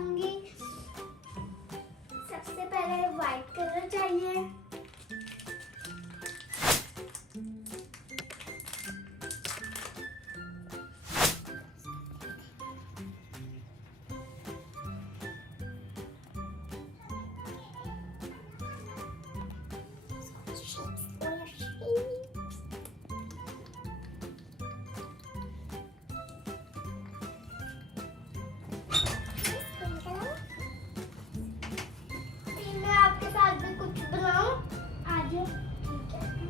बनाऊंगी। सबसे पहले व्हाइट कलर चाहिए। मैं आपके साथ भी कुछ बनाऊं आज। ठीक है।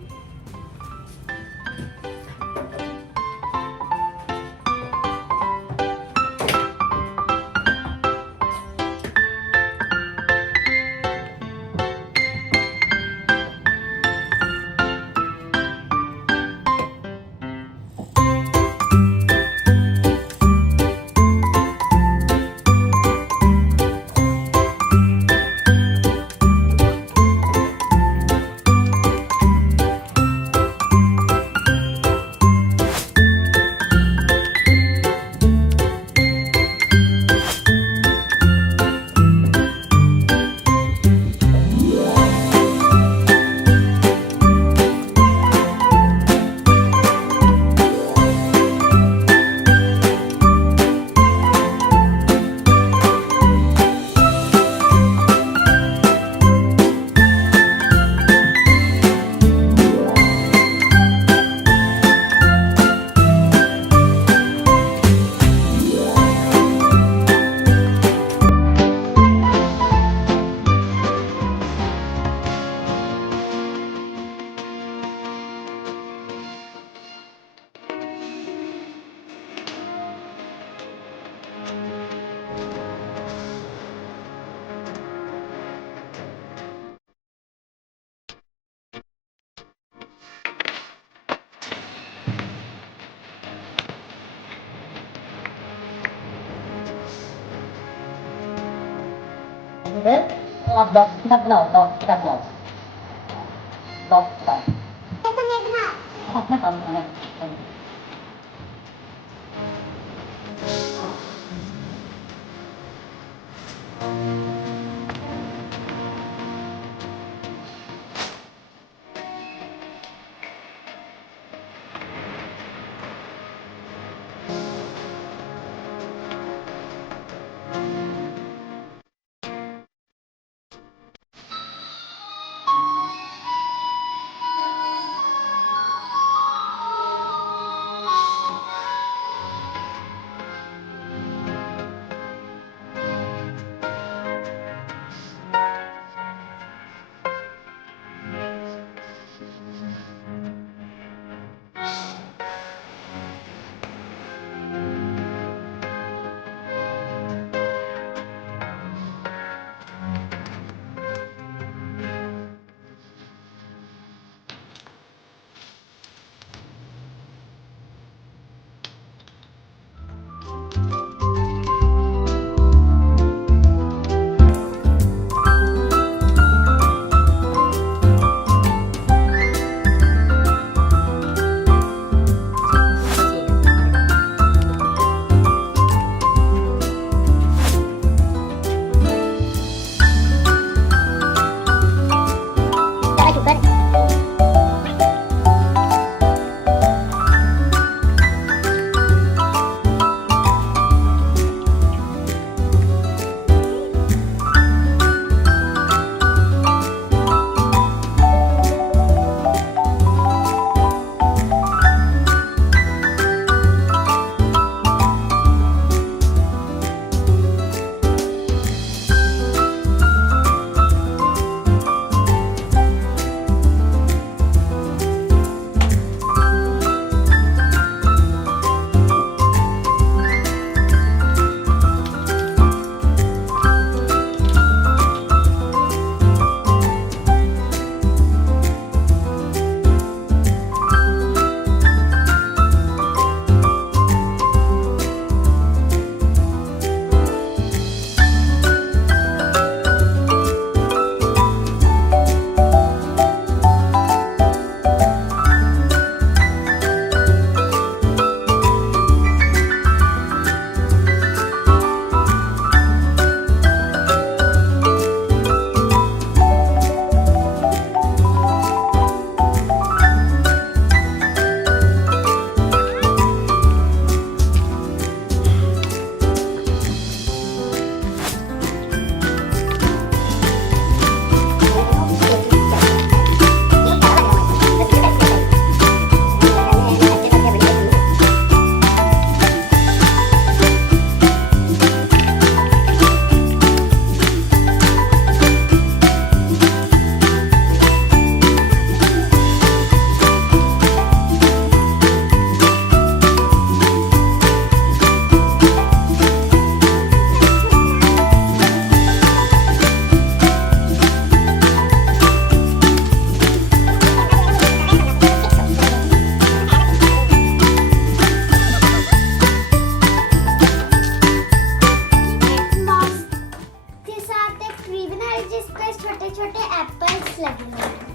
ट्री बना रही जिस पर छोटे छोटे एप्पल्स लगे हुए हैं।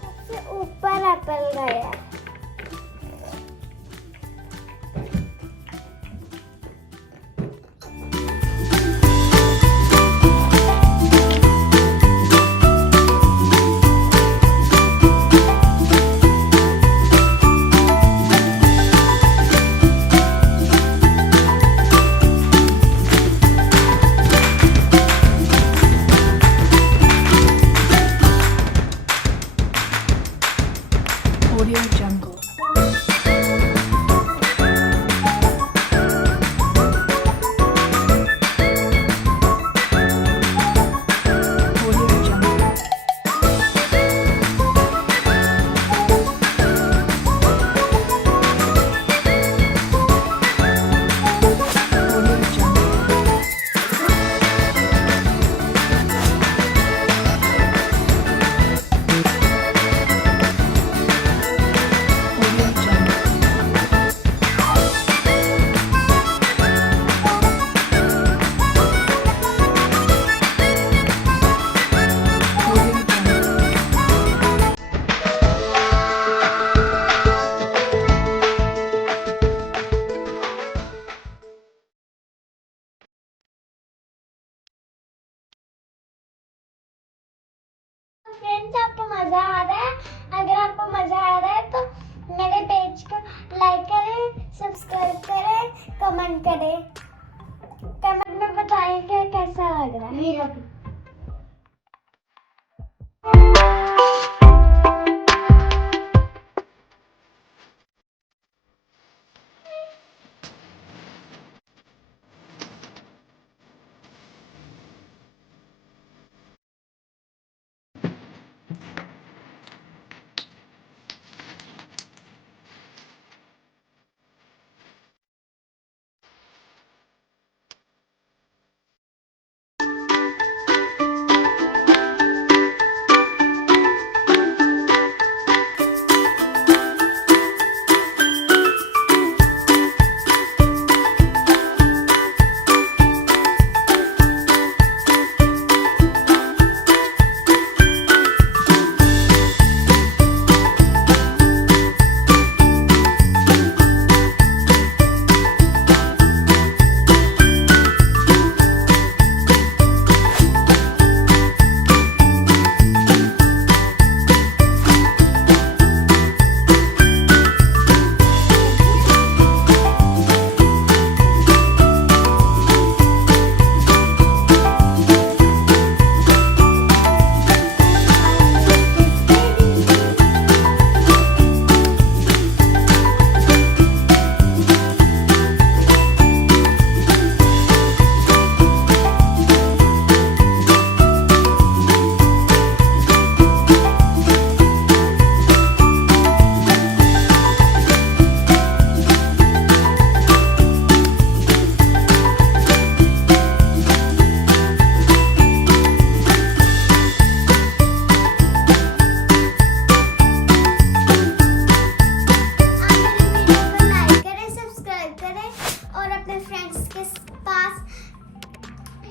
सबसे ऊपर एप्पल गया है। Audio Jungle. Audio Jungle. Audio Jungle. Audio Jungle. Audio Jungle. Friends, आपको मजा आ रहा है? अगर आपको मजा आ रहा है तो मेरे पेज को लाइक करें, सब्सक्राइब करें, कमेंट करें। कमेंट में बताइए कैसा लग रहा है।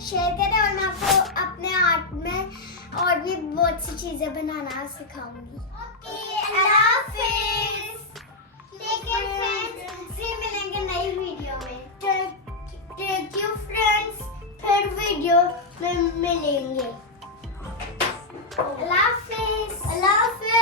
शेयर करें और मैं आपको अपने आर्ट में और भी बहुत सी चीजें बनाना सिखाऊंगी। ओके, अल्लाह हाफिज़। टेक केयर फ्रेंड्स, फिर मिलेंगे नई वीडियो में। टेक यू फ्रेंड्स, फिर वीडियो में मिलेंगे। अल्लाह हाफिज़। अल्लाह हाफिज़।